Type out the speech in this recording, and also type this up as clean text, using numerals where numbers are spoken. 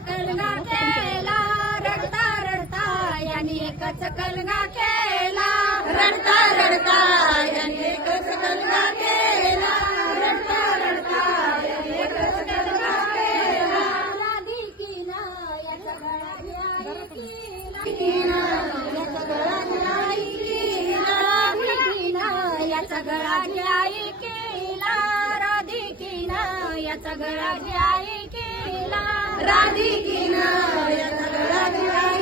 कलगा केला रडता रडता यानी एकच कलगा केला रडता रडता यानी एकच कलगा केला रडता रडता यानी एकच कलगा केला राधिकीना याचा गळा घ्याई केला याचा गळा घ्याई केला राधिकीना याचा गळा घ्याई केला राधिकीना याचा गळा घ्याई केला राधिकीना याचा गळा घ्याई